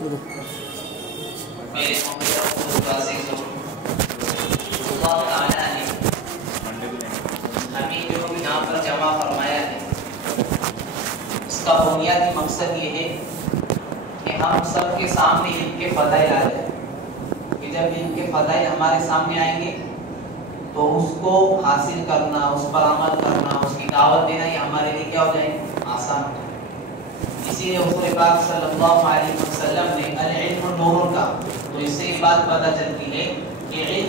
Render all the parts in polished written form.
میرے اللہ تعالیٰ نے ہمیں جو یہاں پر جمع فرمایا ہے اس کا بنیادی مقصد یہ ہے کہ ہم سب کے سامنے علم کے فضائل آ جائیں، کہ جب علم کے فضائل ہمارے سامنے آئیں گے تو اس کو حاصل کرنا، اس پر عمل کرنا، اس کی دعوت دینا یہ ہمارے لیے کیا ہو جائے، آسان ہو جائے۔ اسی لیے حضور پاک صلی اللہ علیہ وسلم نے العلم نور کا، تو اس سے یہ بات پتہ چلتی ہے کہ علم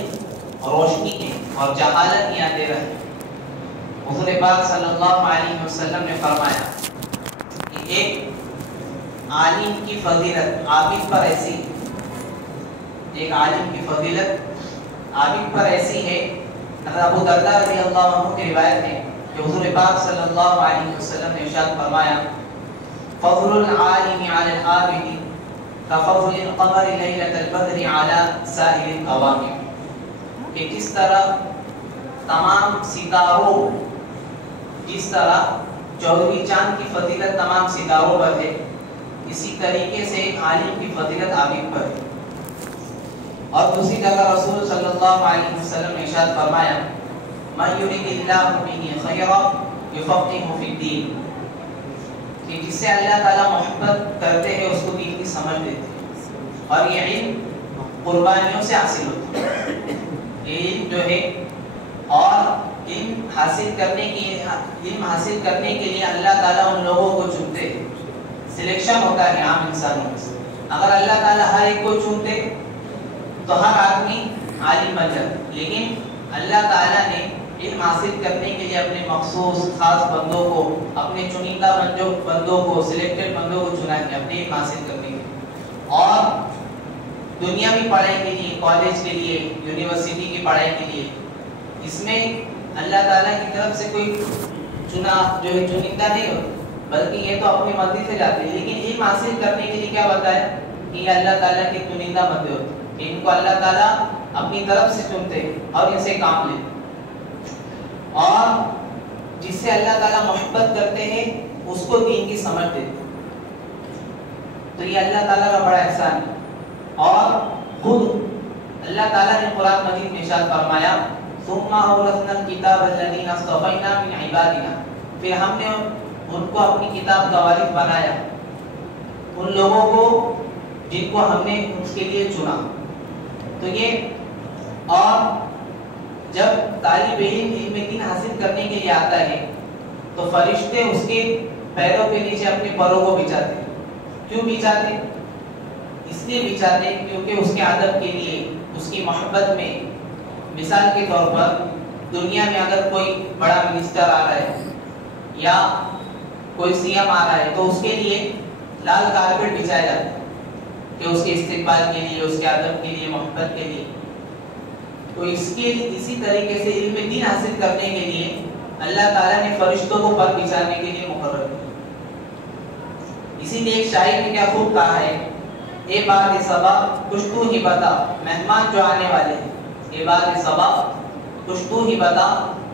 روشنی ہے اور جہالت یہاں دے رہا ہے۔ حضور پاک صلی اللہ علیہ وسلم نے فرمایا کہ ایک عالم کی فضیلت عابد پر ایسی، ایک عالم کی فضیلت عابد پر ایسی ہے۔ ابو درداء رضی اللہ عنہ کی روایت ہے کہ حضور پاک صلی اللہ علیہ وسلم نے ارشاد فرمایا فضل العالم على العابد كفضل القمر ليلة البدر على سائر القوامر، کہ جس طرح تمام ستاروں، جس طرح چودھویں چاند کی فضیلت تمام ستاروں پر ہے، اسی طریقے سے عالم کی فضیلت عابد پر ہے۔ اور دوسری جگہ رسول صلی اللہ علیہ وسلم نے ارشاد فرمایا من يرد الله به خيرا يفقهه في الدين، کہ جس سے اللہ تعالیٰ محبت کرتے ہیں اس کو دین کی سمجھ دیتے ہیں، اور یہ علم قربانیوں سے حاصل ہوتا ہے۔ علم جو ہے اور علم حاصل کرنے کے لیے اللہ تعالیٰ ان لوگوں کو چنتے ہیں، سلیکشن ہوتا ہے عام انسانوں میں سے۔ اگر اللہ تعالیٰ ہر ایک کو چنتے تو ہر آدمی عالم بن جاتا، لیکن اللہ تعالیٰ نے علم حاصل کرنے کے لیے اپنے مخصوص خاص بندوں کو، اپنے چنندہ بندوں کو، سلیکٹڈ بندوں کو چنا ہے اپنے علم حاصل کرنے کے لیے۔ اور دنیاوی پڑھائی کے لیے، کالج کے لیے، یونیورسٹی کی پڑھائی کے لیے، اس میں اللہ تعالیٰ کی طرف سے کوئی چنندہ نہیں ہوتا، بلکہ یہ تو اپنی مرضی سے جاتے ہیں۔ لیکن علم حاصل کرنے کے لیے کیا بتایا کہ یہ اللہ تعالیٰ کے چنندہ بندے ہوتے ہیں، ان کو اللہ تعالیٰ اپنی طرف سے چنتے اور ان سے کام لیتے، اور جس سے اللہ تعالیٰ محبت کرتے ہیں اس کو دین کی سمجھ دیتے۔ تو یہ اللہ تعالیٰ کا بڑا احسان ہے۔ اور خود اللہ تعالیٰ نے قرآن مجید میں ارشاد فرمایا ثم اورثنا الکتاب الذین اصطفینا من عبادنا، پھر ہم نے ان کو اپنی کتاب کا وارث بنایا، ان لوگوں کو جن کو ہم نے اس کے لیے چنا۔ تو یہ، اور جب طالب علم علم دین حاصل کرنے کے لیے آتا ہے تو فرشتے اس کے پیروں کے نیچے اپنے پروں کو بچھاتے ہیں۔ کیوں بچھاتے؟ اس لیے بچھاتے ہیں کیونکہ اس کے ادب کے لیے، اس کی محبت میں، مثال کے طور پر دنیا میں اگر کوئی بڑا منسٹر آ رہا ہے یا کوئی سی ایم آ رہا ہے تو اس کے لیے لال کارپیٹ بچھایا جاتا ہے کہ اس کے استقبال کے لیے، اس کے ادب کے لیے، محبت کے لیے۔ تو اسی طریقے سے علم دین حاصل کرنے کے لیے اللہ تعالیٰ نے فرشتوں کو پر بچھانے کے لیے مقرر کیا۔ اسی لیے ایک شاعر نے کیا خوب کہا ہے اے باد صبا کچھ تو ہی بتا مہمان جو آنے والے ہیں، اے باد صبا کچھ تو ہی بتا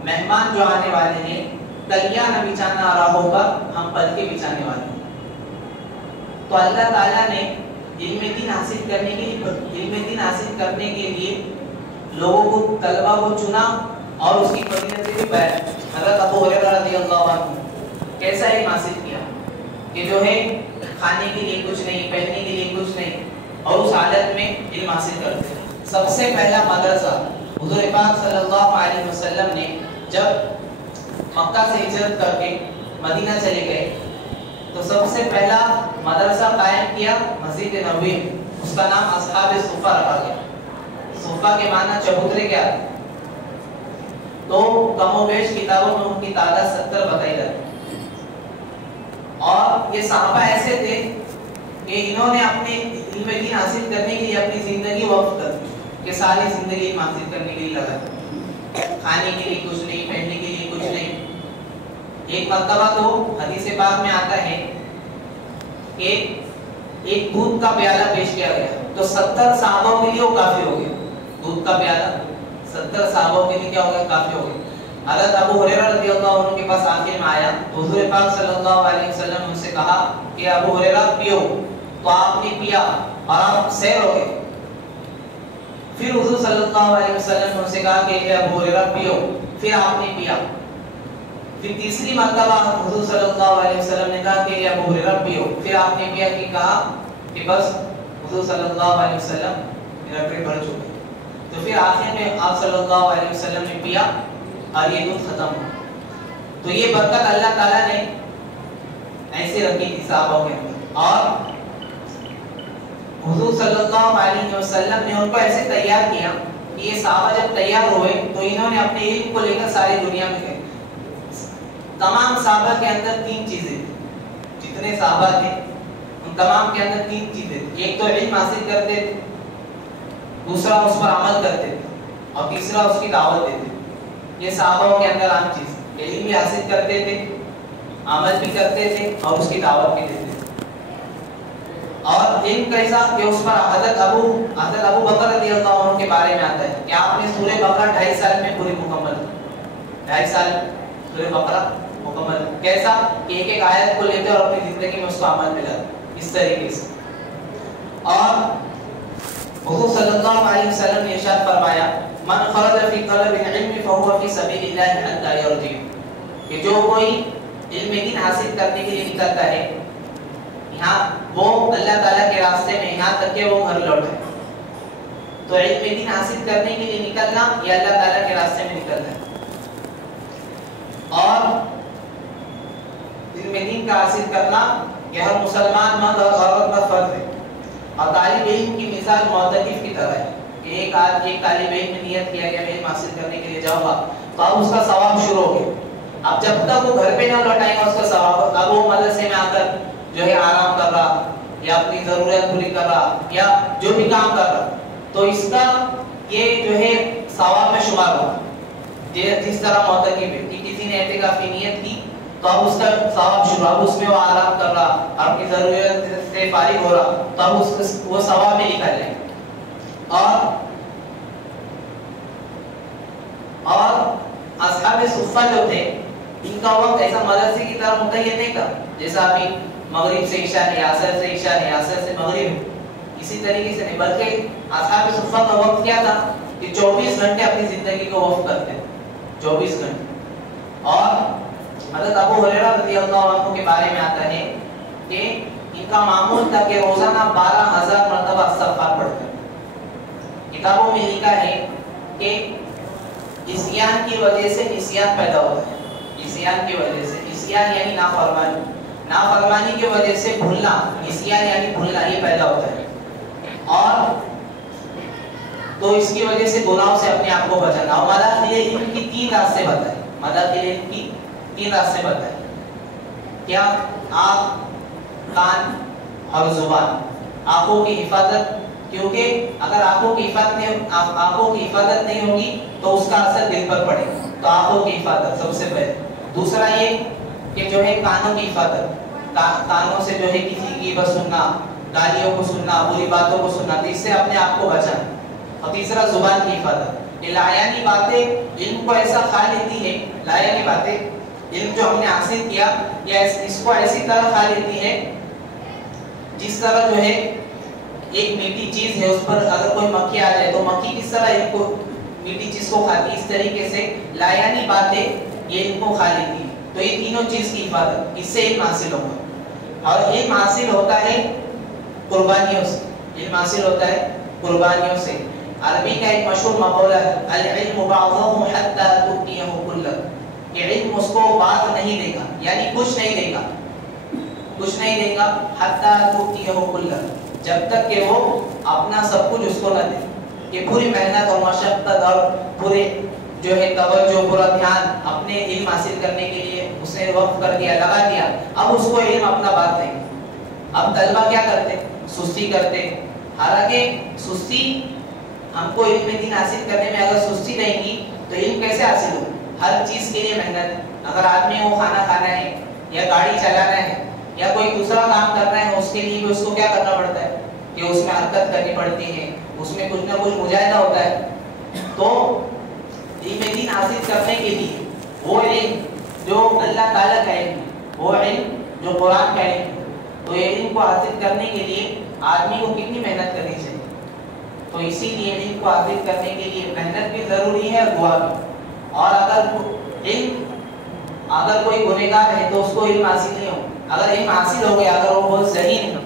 مہمان جو آنے والے ہیں، کلیاں نہ بچھانا راہوں پر ہم پل کے بچھانے والے ہیں۔ تو اللہ تعالیٰ نے علم دین حاصل کرنے کے لیے لوگوں کو، طلبہ کو چنا اور اس کی فضیلت بھی بیان۔ حضرت ابو ہریرہ رضی اللہ عنہ کیسا علم حاصل کیا کہ جو ہے کھانے کے لیے کچھ نہیں، پہننے کے لیے کچھ نہیں، اور اس حالت میں علم حاصل کرتے۔ سب سے پہلا مدرسہ حضور پاک صلی اللہ علیہ وسلم نے جب مکہ سے ہجرت کر کے مدینہ چلے گئے تو سب سے پہلا مدرسہ قائم کیا مسجد نبوی، اس کا نام اصحاب صفہ رکھا گیا۔ صفہ کے معنی چبوترے کیا ہے؟ تو کم و بیش کتابوں میں ان کی تعداد 70 بتائی جاتی ہے۔ اور یہ صحابہ ایسے تھے کہ انہوں نے اپنے علم دین حاصل کرنے کے لیے اپنی زندگی وقف کر دی، کہ ساری زندگی علم حاصل کرنے کے لیے لگا، کھانے کے لیے کچھ نہیں، پہننے کے لیے کچھ نہیں۔ ایک مرتبہ تو حدیث پاک میں آتا ہے کہ ایک دودھ کا پیالہ پیش کیا گیا تو 70 صحابوں کے لیے وہ کافی ہو گیا۔ دودھ کا پیالہ 70 صحابوں کے لیے کیا ہو گیا؟ کافی ہو گیا۔ حضرت ابو ہریرہ رضی اللہ عنہ کے پاس آخر میں آیا تو حضور پاک صلی اللہ علیہ وسلم نے ان سے کہا کہ ابو ہریرہ پیو، تو تو آپ نے پیا اور آپ سیر ہو گئے. پھر حضور صلی اللہ علیہ وسلم نے اسے کہا کہ اے ابو ہریرہ پیو، پھر آپ نے پیا. پھر تیسری مرتبہ حضور صلی اللہ علیہ وسلم نے کہا کہ اے ابو ہریرہ پیو، پھر آپ نے پیا. کہ کہا کہ بس حضور صلی اللہ علیہ وسلم میرا پیٹ بھر چکا. تو پھر آخر میں آپ صلی اللہ علیہ وسلم نے پیا اور یہ دودھ ختم ہوا. تو یہ برکت اللہ تعالیٰ نے ایسے رکھی تھی صحابہ کے اندر، اور حضور صلی اللہ علیہ وسلم نے ان کو ایسے تیار کیا کہ یہ صحابہ جب تیار ہوئے تو انہوں نے اپنے علم کو لے کر ساری دنیا میں گئے. تمام صحابہ کے اندر تین چیزیں تھیں. جتنے صحابہ تھے ان تمام کے اندر تین چیزیں تھیں. ایک تو علم حاصل کرتے تھے، دوسرا اس پر عمل کرتے تھے، اور تیسرا اس کی دعوت دیتے تھے. یہ صحابہ کے اندر عام چیز. علم بھی حاصل کرتے تھے، عمل بھی کرتے تھے، اور اس کی دعوت بھی دیتے تھے. اور علم کیسا کہ اس پر حضرت ابو بکر رضی اللہ عنہ کے بارے میں آتا ہے کہ آپ نے سورہ بقرہ 2.5 سال میں پوری مکمل کی. 2.5 سال سورہ بقرہ مکمل. کیسا کہ ایک ایک آیت کو لیتے اور اپنی زندگی میں اس کو عمل میں لاتے، اس طریقے سے. اور حضور صلی اللہ علیہ وسلم نے ارشاد فرمایا من خرج فی طلب العلم فهو فی سبیل اللہ حتی یرجع، کہ جو کوئی علم دین حاصل کرنے کے لیے نکلتا ہے یہاں وہ اللہ تعالیٰ کے راستے میں یہاں تک کہ وہ گھر لوٹے. تو علم دین حاصل کرنے کے لیے نکلنا یہ اللہ تعالیٰ کے راستے میں نکلنا ہے. اور علم دین کا حاصل کرنا یہ ہر مسلمان مرد اور عورت کا فرض ہے. اور طالب علم کی مثال معتکف کی طرح ہے کہ ایک طالب علم نے نیت کیا کہ میں علم حاصل کرنے کے لیے جاؤں گا تو اب اس کا ثواب شروع ہو گیا. اب جب تک وہ گھر پہ نہ لوٹائے گا اس کا ثواب، اب وہ مدرسے میں آ کر جو ہے آرام کر رہا یا اپنی ضرورت پوری کر رہا یا جو بھی کام کر رہا تو اس کا یہ جو ہے ثواب میں شمار ہوگا. جس طرح معتکف ہے کہ کسی نے اعتکاف کی نیت کی تو اب اس کا ثواب شروع، اب اس میں وہ آرام کر رہا اور اپنی ضرورت سے فارغ ہو رہا تو اب وہ ثواب میں نکل لیں. اور اصحاب صفہ جو تھے ان کا وقت ایسا مدرسے کی طرح متعین نہیں تھا جیسا ابھی مغرب سے عشاء ہے، عصر سے عشاء ہے، عصر سے مغرب، اسی طریقے سے نہیں، بلکہ اصحاب صفہ کا وقت کیا تھا کہ 24 گھنٹے اپنی زندگی کو وقف کرتے تھے. 24 گھنٹے. اور حضرت ابو ہریرہ رضی اللہ عنہ کے بارے میں آتا ہے کہ ان کا معمول تھا کہ روزانہ 12,000 مرتبہ استغفار پڑھتے. کتابوں میں لکھا ہے کہ عصیان کی وجہ سے نسیان پیدا ہوتا ہے. عصیان کی وجہ سے، عصیان یعنی نافرمانی، نافرمانی کی وجہ سے بھولنا، نسیان یعنی بھولنا، یہ پیدا ہوتا ہے. اور تو اس کی وجہ سے گناہوں سے اپنے آپ کو بچانا. اور مداخل علم کی 3 راستے بتائے. مداخل علم کی 3 راستے بتائے. کیا؟ آنکھ، کان اور زبان. آنکھوں کی حفاظت، کیونکہ اگر آنکھوں کی حفاظت نہیں ہوگی تو اس کا اثر دل پر پڑے گا. تو آنکھوں کی حفاظت سب سے پہلے. دوسرا یہ کہ جو ہے کانوں کی حفاظت، کانوں سے جو ہے کسی کی غیبت سننا، گالیوں کو سننا، بری باتوں کو سننا، تو اس سے اپنے آپ کو بچانا. اور تیسرا زبان کی حفاظت. یہ لایانی باتیں علم کو ایسا کھا لیتی ہے، لایانی باتیں علم جو ہم نے حاصل کیا یا اس کو ایسی طرح کھا لیتی ہے جس طرح جو ہے ایک میٹھی چیز ہے اس پر اگر کوئی مکھی آ جائے تو مکھی کس طرح علم کو میٹھی چیز کو کھاتی ہے، اس طریقے سے لایانی باتیں یہ علم کو کھا لیتی ہے. تو یہ تینوں چیز کی حفاظت، اس سے علم حاصل ہوگا. اور علم حاصل ہوتا ہے قربانیوں سے. علم حاصل ہوتا ہے قربانیوں سے. عربی کا ایک مشہور مقولہ ہے العلم بعضه حتى تؤتيه كله، کہ علم اس کو بعض نہیں دے گا یعنی کچھ نہیں دے گا، کچھ نہیں دے گا حتى تؤتيه كله، جب تک کہ وہ اپنا سب کچھ اس کو نہ دے. کہ پوری محنت اور مشقت اور پورے جو ہے توجہ، پورا دھیان اپنے علم حاصل کرنے کے لیے اس نے وقف کر دیا، لگا دیا، اب اس کو علم اپنا بات نہیں. اب طلبہ کیا کرتے؟ سستی کرتے. حالانکہ سستی ہم کو علم دین حاصل کرنے میں اگر سستی رہیں گی تو علم کیسے حاصل ہو؟ ہر چیز کے لیے محنت. اگر آدمی کو کھانا کھانا ہے یا گاڑی چلانا ہے یا کوئی دوسرا کام کرنا ہے اس کے لیے بھی اس کو کیا کرنا پڑتا ہے کہ اس میں حرکت کرنی پڑتی ہے، اس میں کچھ نہ کچھ مجاہدہ ہوتا ہے. تو علم دین حاصل کرنے کے لیے وہ علم جو اللہ تعالیٰ کا علم، وہ علم جو قرآن کا علم، تو علم کو حاصل کرنے کے لیے آدمی کو کتنی محنت کرنی چاہیے. تو اسی لیے علم کو حاصل کرنے کے لیے محنت بھی ضروری ہے اور دعا بھی. اور اگر کوئی گنہگار ہے تو اس کو علم حاصل نہیں ہو. اگر علم حاصل ہو گیا، اگر وہ بہت ذہین ہے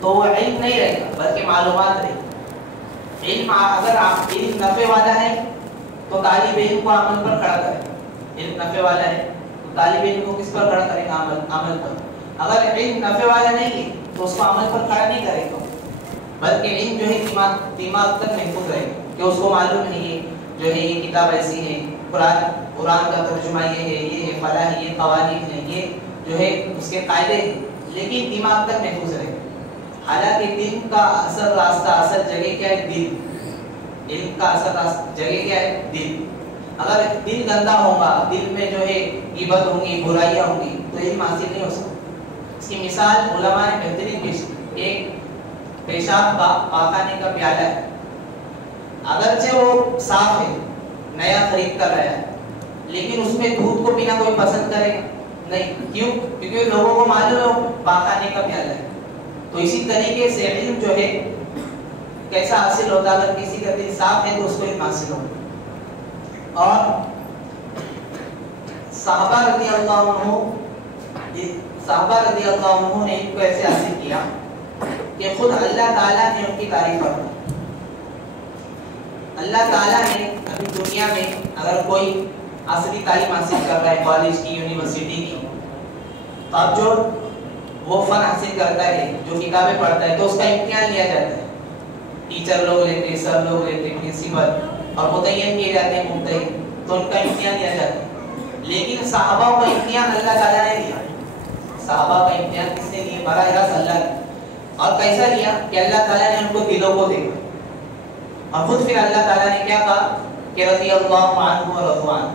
تو وہ علم نہیں رہے گا بلکہ معلومات رہے گی. علم اگر آپ علم نفع والا ہے تو طالب علم کو عمل پر کھڑا کرے. علم نفع والا ہے تو طالب علم کو کس پر کھڑا کرے گا؟ عمل پر. اگر علم نفع والا نہیں ہے تو اس کو عمل پر کھڑا نہیں کرے گا بلکہ علم جو ہے دماغ تک محفوظ رہے گا کہ اس کو معلوم ہے یہ جو ہے یہ کتاب ایسی ہے، قرآن کا ترجمہ یہ ہے، یہ فلاں ہے، یہ قوانین ہے، یہ جو ہے اس کے قاعدے ہیں، لیکن دماغ تک محفوظ رہے. حالانکہ دل کا اصل راستہ، اصل جگہ کیا ہے؟ دل. علم کا اصل جگہ کیا ہے؟ دل. اگر دل گندا ہوگا، دل میں جو ہے غیبت ہوں گی، برائیاں ہوں گی تو علم حاصل نہیں ہو سکتا. اس کی مثال علماء نے بہترین پیش کی. ایک پیشاب کا پاخانے کا پیالہ ہے، اگرچہ وہ صاف ہے، نیا خرید کر رہا ہے، لیکن اس میں دودھ کو پینا کوئی پسند کرے گا نہیں. کیوں؟ کیونکہ لوگوں کو معلوم ہے پاخانے کا پیالہ ہے. تو اسی طریقے سے علم جو ہے کیسا حاصل ہوتا ہے؟ اگر کسی کا دل صاف ہے تو اس کو علم حاصل ہوگا. اور صحابہ رضی اللہ عنہ نے ان کو ایسے حاصل کیا کہ خود اللہ تعالیٰ نے ان کی تعریف فرمائی. اللہ تعالیٰ نے ابھی دنیا میں اگر کوئی عصری تعلیم حاصل کر رہا ہے، کالج کی، یونیورسٹی کی، تو اب جو وہ فن حاصل کرتا ہے، جو کتابیں پڑھتا ہے، تو اس کا امتحان لیا جاتا ہے. ٹیچر لوگ لیتے ہیں، سر لوگ لیتے ہیں، پرنسپل، اور متعین کیے جاتے ہیں مبتدئ، تو ان کا امتحان لیا جاتا ہے. لیکن صحابہ کا امتحان اللہ تعالیٰ نے لیا. صحابہ کا امتحان کس نے لیا؟ براہ راست اللہ نے. اور کیسا لیا کہ اللہ تعالیٰ نے ان کو دلوں کو دیکھا، اور خود پھر اللہ تعالیٰ نے کیا کہا کہ رضی اللہ عنہ و رضوا عنہ،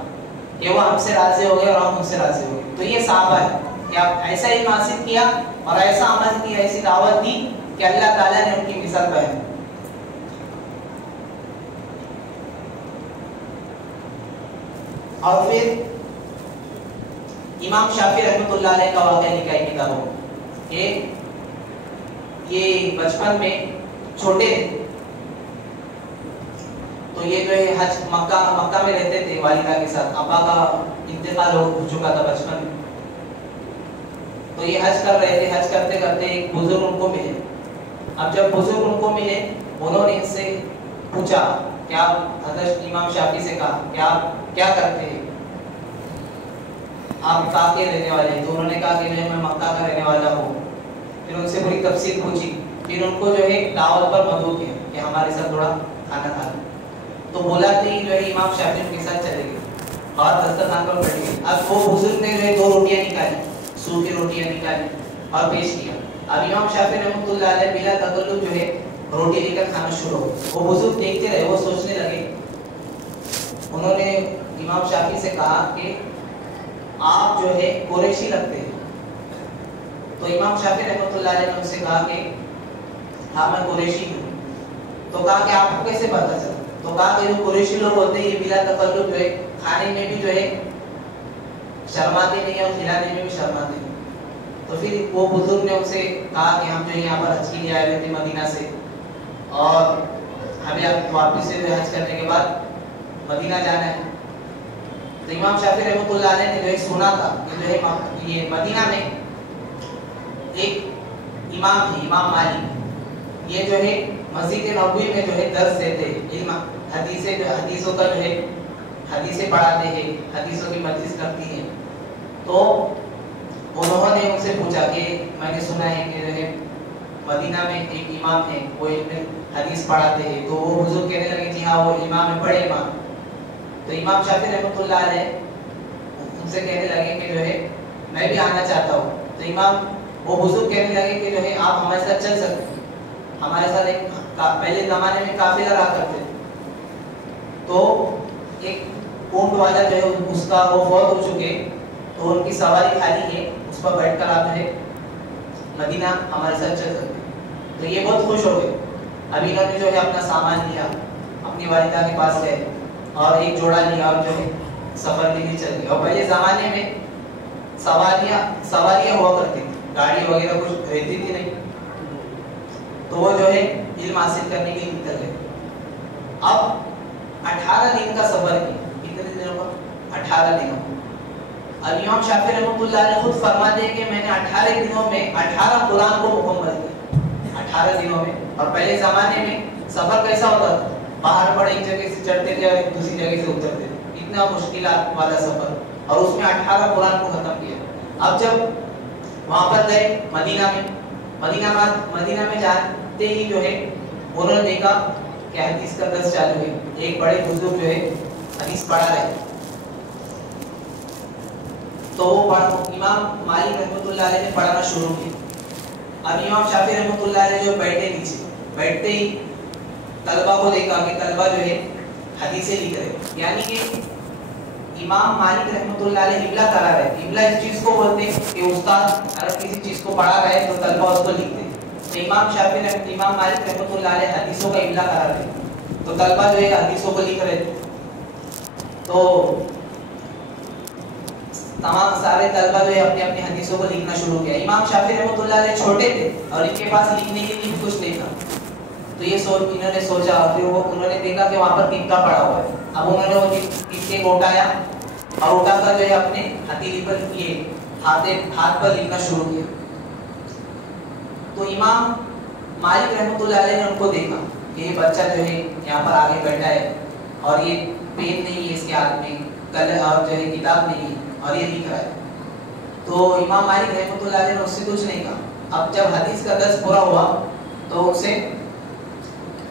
کہ وہ ہم سے راضی ہو گئے اور ہم ان سے راضی ہو گئے. تو یہ صحابہ ہے کہ آپ ایسا علم حاصل کیا اور ایسا عمل کیا، ایسی دعوت دی کہ اللہ تعالیٰ نے ان کی مثال بیان. اور پھر امام شافعی رحمۃ اللہ علیہ کا واقعہ لکھا ہے کتابوں کہ یہ بچپن میں چھوٹے تھے تو یہ جو ہے حج مکہ میں رہتے تھے والدہ کے ساتھ. ابا کا انتقال ہو چکا تھا بچپن میں، تو یہ حج کر رہے تھے. حج کرتے کرتے ایک بزرگ ان کو ملے. اب جب بزرگ ان کو ملے، انہوں نے ان سے پوچھا کہ آپ حضرت امام شافعی سے کہا کہ آپ کیا کرتے ہیں، آپ کہاں کے رہنے والے ہیں؟ تو انہوں نے کہا کہ میں مکہ کا رہنے والا ہوں. پھر ان سے پوری تفصیل پوچھی، پھر ان کو جو ہے دعوت پر مدعو کیا کہ ہمارے ساتھ تھوڑا کھانا کھا لیں. تو بولاتے ہی جو ہے امام شافعی ان کے ساتھ چلے گئے اور دسترخوان پر بیٹھ گئے. اب وہ بزرگ نے جو ہے 2 روٹیاں نکالی، سوکھی روٹیاں نکالی اور پیش کیا. اب امام شافعی رحمۃ اللہ علیہ بلا تکلف جو ہے روٹی لے کر کھانا شروع ہو. وہ بزرگ دیکھتے رہے، وہ سوچنے لگے. انہوں نے امام شافعی سے کہا کہ آپ جو ہے قریشی لگتے ہیں. تو امام شافعی رحمۃ اللہ علیہ نے ان سے کہا کہ ہاں میں قریشی ہوں. تو کہا کہ آپ کو کیسے پتا چلا؟ تو کہا کہ جو قریشی لوگ ہوتے ہیں یہ بلا تکلف جو ہے کھانے میں بھی جو ہے شرماتے نہیں اور کھلانے میں بھی شرماتے نہیں. تو پھر وہ بزرگ نے ان سے کہا کہ ہم جو یہاں پر حج کے لیے آئے ہوئے تھے مدینہ سے، اور ہمیں اب واپس سے حج کرنے کے بعد مدینہ جانا ہے. تو امام شافعی رحمۃ اللہ علیہ نے جو ہے سنا تھا کہ جو ہے یہ مدینہ میں ایک امام ہے، امام مالک، یہ جو ہے مسجد نبوی میں جو ہے درس دیتے علم حدیثوں کا جو ہے حدیثیں پڑھاتے ہیں، حدیثوں کی مجلس کرتی ہیں. تو انہوں نے ان سے پوچھا کہ میں نے سنا ہے کہ جو ہے مدینہ میں ایک امام ہے، وہ علم حدیث پڑھاتے ہیں. تو وہ بزرگ کہنے لگے جی ہاں وہ امام ہے، بڑے امام. تو امام شافعی رحمۃ اللہ علیہ ان سے کہنے لگے کہ جو ہے میں بھی آنا چاہتا ہوں. تو وہ بزرگ کہنے لگے کہ جو ہے آپ ہمارے ساتھ چل سکتے ہیں. ہمارے ساتھ ایک پہلے زمانے میں قافلہ رہا کرتے تھے. تو ایک اونٹ والا جو ہے اس کا وہ فوت ہو چکے، تو ان کی سواری خالی ہے، اس پر بیٹھ کر آپ جو ہے مدینہ ہمارے ساتھ چل سکتے ہیں. تو یہ بہت خوش ہو گئے. ابھی انہوں نے جو ہے اپنا سامان لیا، اپنی والدہ کے پاس گئے اور ایک جوڑا لیا اور جو ہے سفر کے لیے چل گئے. اور پہلے زمانے میں سواریاں ہوا کرتی تھی، گاڑی وغیرہ کچھ رہتی تھی نہیں، تو وہ جو ہے علم حاصل کرنے کے لیے نکل گئے. اب 18 دن کا سفر کیا. کتنے دنوں کا؟ 18 دنوں. اور امام شافعی رحمۃ اللہ علیہ خود فرماتے ہیں کہ میں نے 18 دنوں میں 18 قرآن کو مکمل کیا. 18 دنوں میں. اور پہلے زمانے میں سفر کیسا ہوتا تھا؟ پہاڑ پر ایک جگہ سے چڑھتے تھے اور دوسری جگہ سے اترتے تھے. اتنا مشکلات والا سفر، اور اس میں 18 قرآن کو ختم کیا. اب جب وہاں پر گئے مدینہ میں جاتے ہی جو ہے انہوں نے دیکھا کہ حدیث کا درس چالو ہے. ایک بڑے بزرگ جو ہے حدیث پڑھا رہے. تو وہ امام مالک رحمۃ اللہ علیہ نے پڑھانا شروع کیا. اب امام شافعی رحمۃ اللہ علیہ جو بیٹھے نیچے، بیٹھتے ہی طلبہ کو دیکھا کہ طلبہ جو ہے حدیثیں لکھ رہے. یعنی کہ امام مالک رحمۃ اللہ علیہ املا کرا رہے. املا اس چیز کو بولتے ہیں کہ استاد اگر کسی چیز کو پڑھا رہے تو طلبہ اس کو لکھتے ہیں. تو امام مالک رحمۃ اللہ علیہ حدیثوں کا املا کرا رہے تو طلبہ جو ہے حدیثوں کو لکھ رہے تھے. تو تمام سارے طلبہ جو ہے اپنے اپنے حدیثوں کو لکھنا شروع کیا. امام شافعی رحمۃ اللہ علیہ چھوٹے تھے اور ان کے پاس لکھنے کے لیے کچھ نہیں تھا. تو یہ انہوں نے سوچا، پھر انہوں نے دیکھا کہ وہاں پر تکہ پڑا ہوا ہے. اب انہوں نے وہ تکے کو اٹھایا اور اٹھا کر جو ہے اپنے ہتھیلی پر یہ ہاتھ پر لکھنا شروع کیا. تو امام مالک رحمۃ اللہ علیہ نے ان کو دیکھا کہ یہ بچہ جو ہے یہاں پر آگے بیٹھا ہے اور یہ پین نہیں ہے اس کے ہاتھ میں، قلم اور جو ہے کتاب نہیں ہے اور یہ لکھ رہا ہے. تو امام مالک رحمۃ اللہ علیہ نے اس سے کچھ نہیں کہا. اب جب حدیث کا درس پورا ہوا تو ان سے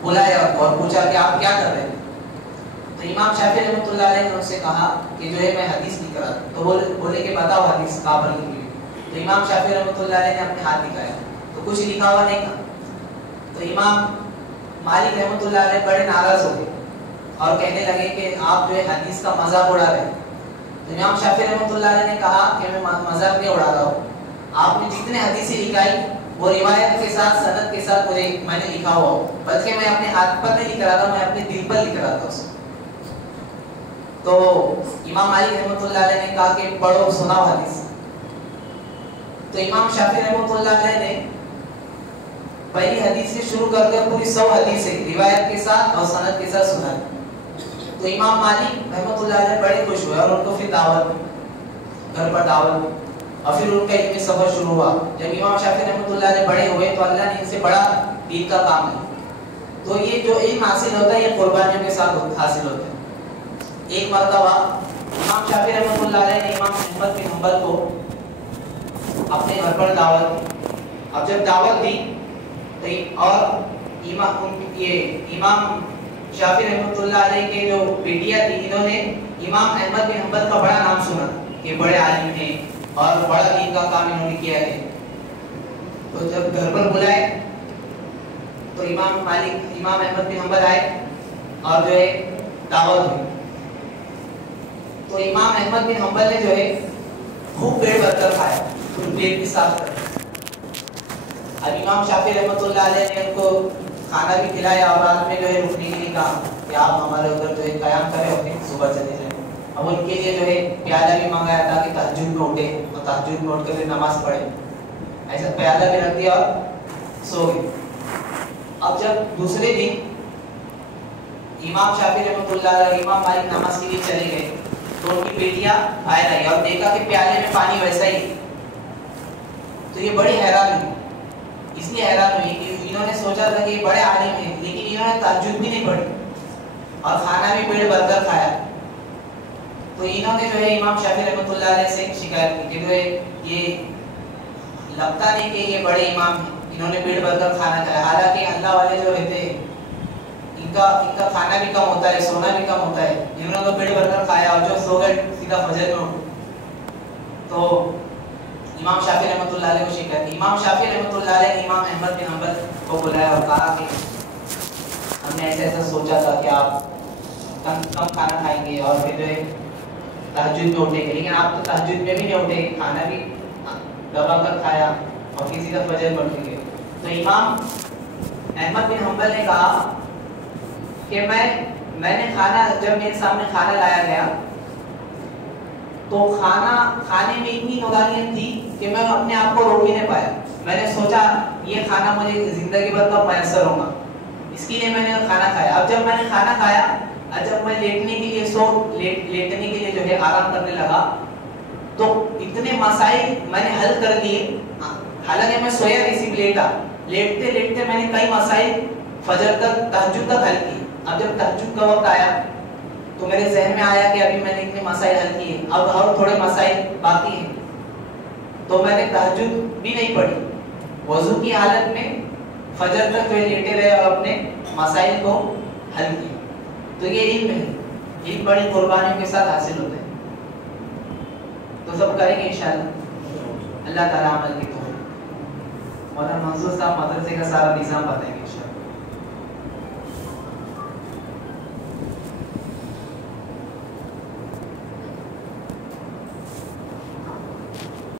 بلایا اور پوچھا کہ آپ کیا کر رہے ہیں. تو امام شافعی رحمۃ اللہ علیہ نے ان سے کہا کہ جو ہے میں حدیث لکھ رہا تھا. تو بولے کہ بتاؤ حدیث کہاں پر لکھی ہوئی. تو امام شافعی رحمۃ اللہ علیہ نے اپنے ہاتھ دکھایا تو کچھ لکھا ہوا نہیں تھا. تو امام مالک رحمۃ اللہ علیہ بڑے ناراض ہو گئے اور کہنے لگے کہ آپ جو ہے حدیث کا مذاق اڑا رہے ہیں. تو امام شافعی رحمۃ اللہ علیہ نے کہا کہ میں مذاق نہیں اڑا رہا ہوں. آپ نے جتنے حدیثیں لکھائی وہ روایت کے ساتھ سند کے ساتھ میں نے لکھا ہوا ہوں، بلکہ میں اپنے ہاتھ پر نہیں لکھ رہا تھا، میں اپنے دل پر لکھ رہا تھا اسے. تو امام مالک رحمۃ اللہ علیہ نے کہا کہ پڑھو سناؤ حدیث. تو امام شافعی رحمۃ اللہ علیہ نے پہلی حدیث سے شروع کر کے پوری 100 حدیثیں روایت کے ساتھ اور سند کے ساتھ سنائی. تو امام مالک رحمۃ اللہ علیہ بڑے خوش ہوئے اور ان کو پھر دعوت، گھر پر دعوت، اور پھر ان کا علمی سفر شروع ہوا. جب امام شافعی رحمۃ اللہ علیہ بڑے ہوئے تو اللہ نے ان سے بڑا دین کا کام لیا. تو یہ جو علم حاصل ہوتا ہے یہ قربانیوں کے ساتھ حاصل ہوتا ہے. ایک مرتبہ امام شافعی رحمۃ اللہ علیہ نے امام احمد بن حنبل کو اپنے گھر پر دعوت دی. اب جب دعوت دی اور امام شافعی رحمۃ اللہ علیہ کے جو بیٹیاں تھی انہوں نے امام احمد بن حنبل کا بڑا نام سنا کہ بڑے عالم ہیں اور بڑا دین کا کام انہوں نے کیا ہے. تو جب گھر پر بلائے تو امام احمد بن حنبل آئے اور جو ہے دعوت ہوئی. تو امام احمد بن حنبل نے جو ہے خوب پیٹ بھر کر کھایا، پیٹ بھی صاف کر. اب امام شافعی رحمۃ اللہ علیہ نے ان کو کھانا بھی کھلایا اور رات میں جو ہے رکنے کے لیے کہا کہ آپ ہمارے ادھر جو ہے قیام کریں اور پھر صبح چلے جائیں. اب ان کے لیے جو ہے پیالہ بھی منگایا تھا کہ تہجد میں اٹھے اور تہجد میں اٹھ کر نماز پڑھے. ایسا پیالہ بھی رکھ دیا اور سو گئے. اب جب دوسرے دن امام شافعی رحمۃ اللہ علیہ امام مالک نماز کے لیے چلے گئے تو ان کی بیٹیاں آئے رہی اور دیکھا کہ پیالے میں پانی ویسا ہی. تو یہ بڑی حیران ہوئی. اس لیے حیران ہوئی کہ انہوں نے سوچا تھا کہ یہ بڑے عالم ہیں لیکن انہوں نے تہجد بھی نہیں پڑھی اور کھانا بھی پیٹ بھر کر کھایا. تو انہوں نے جو ہے امام شافعی رحمۃ اللہ علیہ سے شکایت کی کہ جو ہے یہ لگتا نہیں کہ یہ بڑے امام ہیں، انہوں نے پیٹ بھر کر کھانا کھایا. حالانکہ اللہ والے جو رہتے ہیں ان کا کھانا بھی کم ہوتا ہے، سونا بھی کم ہوتا ہے. انہوں نے تو پیٹ بھر کر کھایا اور جو سو گئے سیدھا فجر میں اٹھے. تو امام شافعی رحمۃ اللہ علیہ کو شکایت کی. امام شافعی رحمۃ اللہ علیہ نے امام احمد بن حنبل کو بلایا اور کہا کہ ہم نے ایسا سوچا تھا کہ آپ کم کھانا کھائیں گے اور پھر جو ہے تہجد میں اٹھیں گے، لیکن آپ تو تہجد میں بھی نہیں اٹھے، کھانا بھی دبا کر کھایا اور کسی کا فجر میں اٹھ گئے. تو امام احمد بن حنبل نے کہا کہ میں نے کھانا، جب میرے سامنے کھانا لایا گیا تو کھانے میں اتنی نورانیت تھی کہ میں اپنے آپ کو روک ہی نہیں پایا. میں نے سوچا یہ کھانا مجھے زندگی بھر کب میسر ہوگا, اس کے لیے میں نے کھانا کھایا. اب جب میں نے کھانا کھایا, جب میں لیٹنے کے لیے جو ہے آرام کرنے لگا, تو اتنے مسائل میں نے حل کر دیے. حالانکہ میں سویا نہیں, صرف لیٹتے لیٹتے میں نے کئی مسائل فجر تک, تہجد تک حل کی. اب جب تہجد کا وقت آیا تو میرے ذہن میں آیا کہ ابھی میں نے اتنے مسائل حل کیے, اب اور تھوڑے مسائل باقی ہیں. تو میں نے تہجد بھی نہیں پڑھی, وضو کی حالت میں فجر تک جو لیٹے رہے اور اپنے مسائل کو حل کیا. تو یہ علم ہے, علم بڑی قربانیوں کے ساتھ حاصل ہوتا ہے. تو سب کریں گے انشاءاللہ. اللہ تعالیٰ عمل کی توفیق. مولانا منظور صاحب مدرسے کا سارا نظام بتائیں گے.